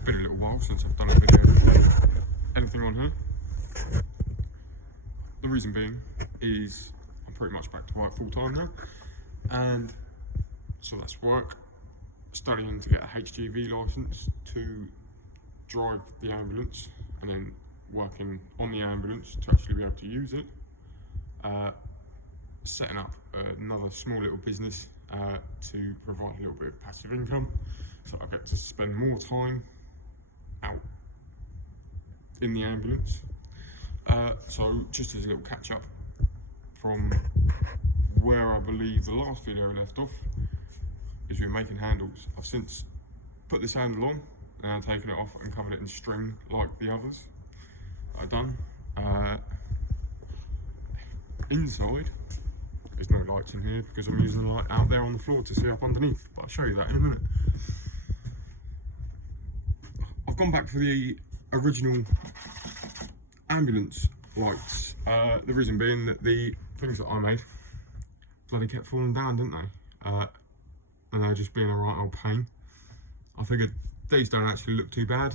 it's been a little while since I've done a video, anything on here. The reason being is I'm pretty much back to work full time now, and so that's work, studying to get a HGV licence to drive the ambulance, and then working on the ambulance to actually be able to use it. Setting up another small little business to provide a little bit of passive income, so I get to spend more time out in the ambulance. So just as a little catch up from where I believe the last video left off, is we were making handles. I've since put this handle on and I've taken it off and covered it in string like the others I've done. Inside, there's no lights in here because I'm using the light out there on the floor to see up underneath, but I'll show you that in a minute. I've gone back for the original ambulance lights. The reason being that the things that I made bloody kept falling down, didn't they? And they're just being a right old pain. I figured these don't actually look too bad,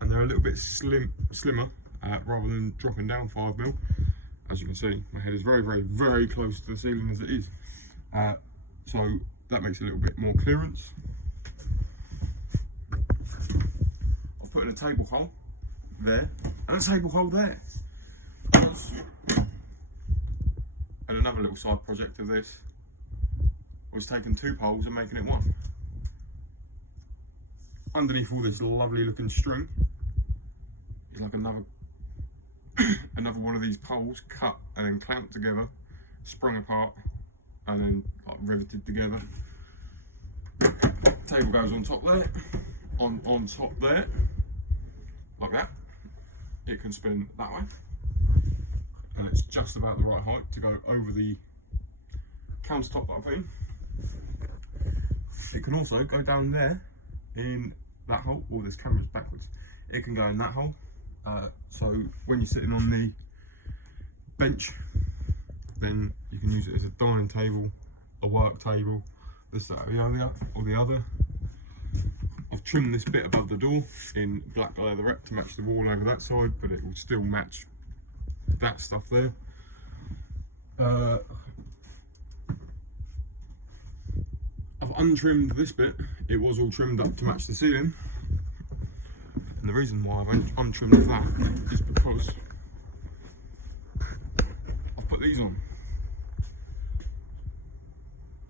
and they're a little bit slimmer, rather than dropping down 5mm. As you can see, my head is very, very, very close to the ceiling as it is. So that makes a little bit more clearance. I've put in a table hole there, and a table hole there. And another little side project of this was taking two poles and making it one. Underneath all this lovely looking string is like another one of these poles cut and then clamped together, sprung apart, and then like riveted together. Table goes on top there, on top there, like that. It can spin that way, and it's just about the right height to go over the countertop that I put in. It can also go down there in that hole. Oh, this camera's backwards. It can go in that hole. So when you're sitting on the bench, then you can use it as a dining table, a work table, this, that, or the other. I've trimmed this bit above the door in black leatherette to match the wall over that side, but it will still match that stuff there. I've untrimmed this bit. It was all trimmed up to match the ceiling. And the reason why I've untrimmed that is because I've put these on.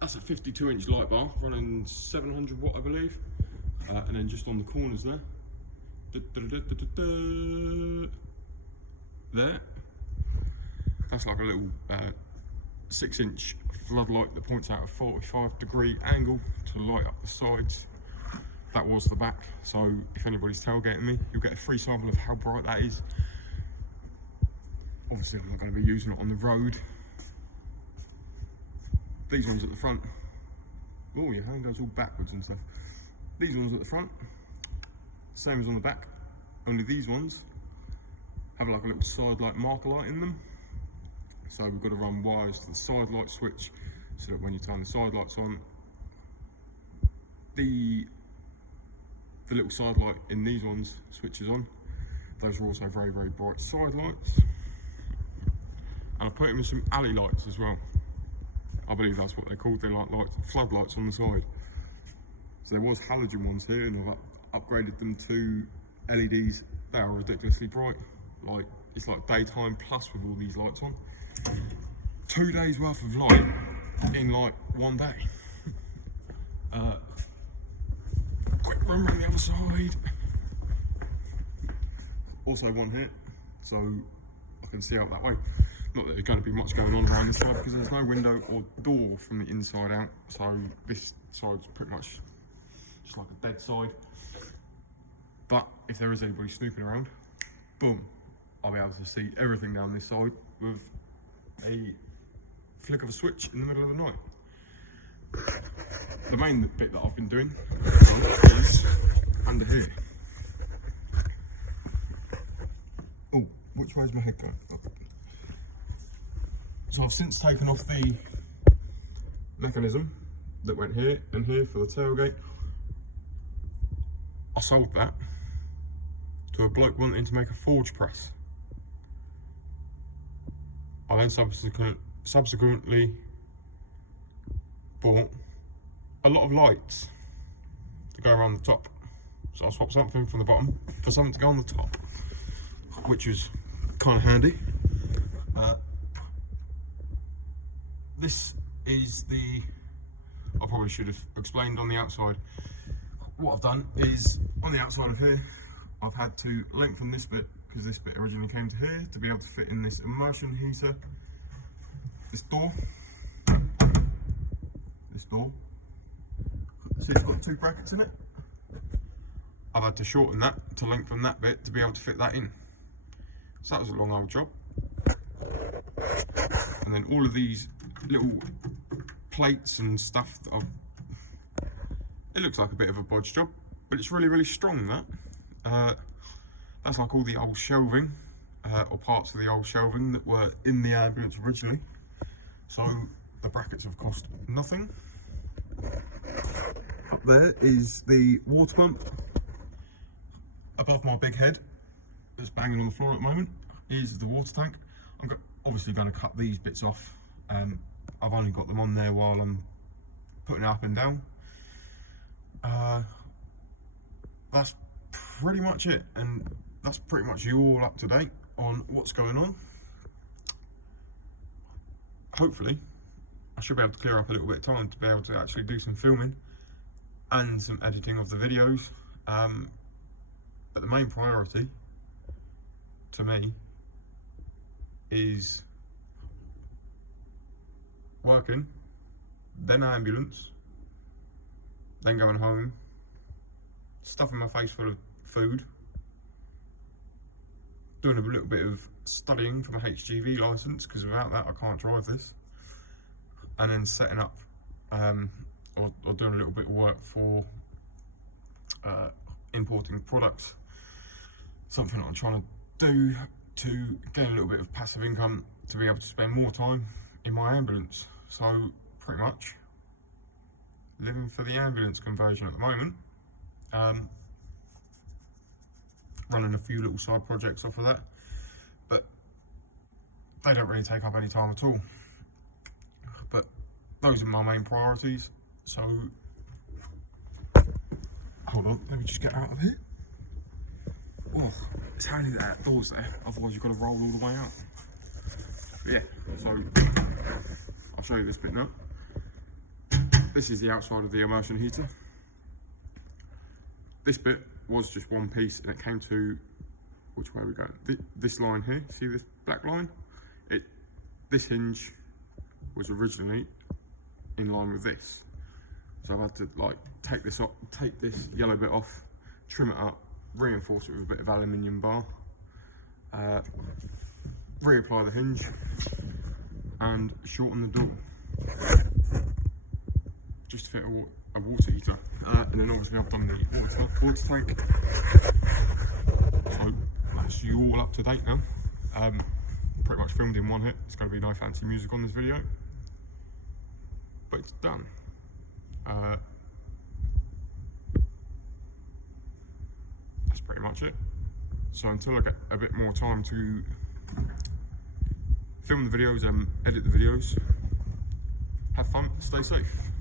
That's a 52-inch light bar running 700 watt, I believe. And then just on the corners there, there, that's like a little 6-inch floodlight that points out a 45-degree angle to light up the sides. That was the back, so if anybody's tailgating me, you'll get a free sample of how bright that is. Obviously I'm not going to be using it on the road. These ones at the front, oh, your hand goes all backwards and stuff. These ones at the front, same as on the back, only these ones have like a little side light marker light in them. So we've got to run wires to the side light switch, so that when you turn the side lights on, the little side light in these ones switches on. Those are also very, very bright side lights. And I've put in some alley lights as well. I believe that's what they're called. They're like floodlights on the side. So there was halogen ones here, and I've upgraded them to LEDs. They are ridiculously bright. Like, it's like daytime plus with all these lights on. 2 days worth of light in like one day. Quick run around the other side. Also one here, so I can see out that way. Not that there's going to be much going on around this side because there's no window or door from the inside out, so this side's pretty much just like a dead side. But if there is anybody snooping around, boom, I'll be able to see everything down this side with a flick of a switch in the middle of the night. The main bit that I've been doing is under here. Oh, which way's my head going? So I've since taken off the mechanism that went here and here for the tailgate. I sold that to a bloke wanting to make a forge press. I then subsequently bought a lot of lights to go around the top. So I swapped something from the bottom for something to go on the top, which was kind of handy. This is I probably should have explained on the outside. What I've done is, on the outside of here, I've had to lengthen this bit, because this bit originally came to here, to be able to fit in this immersion heater. This door. See, it's got 2 brackets in it. I've had to shorten that to lengthen that bit to be able to fit that in. So that was a long old job. And then all of these little plates and stuff that it looks like a bit of a bodge job, but it's really, really strong, that. That's like all the old shelving, or parts of the old shelving that were in the ambulance originally. So the brackets have cost nothing. Up there is the water pump. Above my big head, that's banging on the floor at the moment, is the water tank. I'm obviously going to cut these bits off. I've only got them on there while I'm putting it up and down. That's pretty much it, and that's pretty much you all up to date on what's going on. Hopefully I should be able to clear up a little bit of time to be able to actually do some filming and some editing of the videos, but the main priority to me is working, then ambulance, then going home, stuffing my face full of food, doing a little bit of studying for my HGV licence, because without that I can't drive this, and then setting up or doing a little bit of work for importing products, something that I'm trying to do to gain a little bit of passive income to be able to spend more time in my ambulance. So pretty much living for the ambulance conversion at the moment. Running a few little side projects off of that, but they don't really take up any time at all. But those are my main priorities. So hold on, let me just get out of here. Oh, it's handy that door's there, otherwise you've got to roll all the way out. But yeah, so I'll show you this bit now. This is the outside of the immersion heater. This bit was just one piece, and it came to, which way we go? This line here, see this black line? This hinge was originally in line with this. So I've had to like take this yellow bit off, trim it up, reinforce it with a bit of aluminium bar, reapply the hinge, and shorten the door. Just to fit a water heater. And then obviously I've done the water tank. So that's you all up to date now. Pretty much filmed in one hit. It's going to be no fancy music on this video, but it's done. That's pretty much it. So until I get a bit more time to film the videos and edit the videos, have fun, stay safe.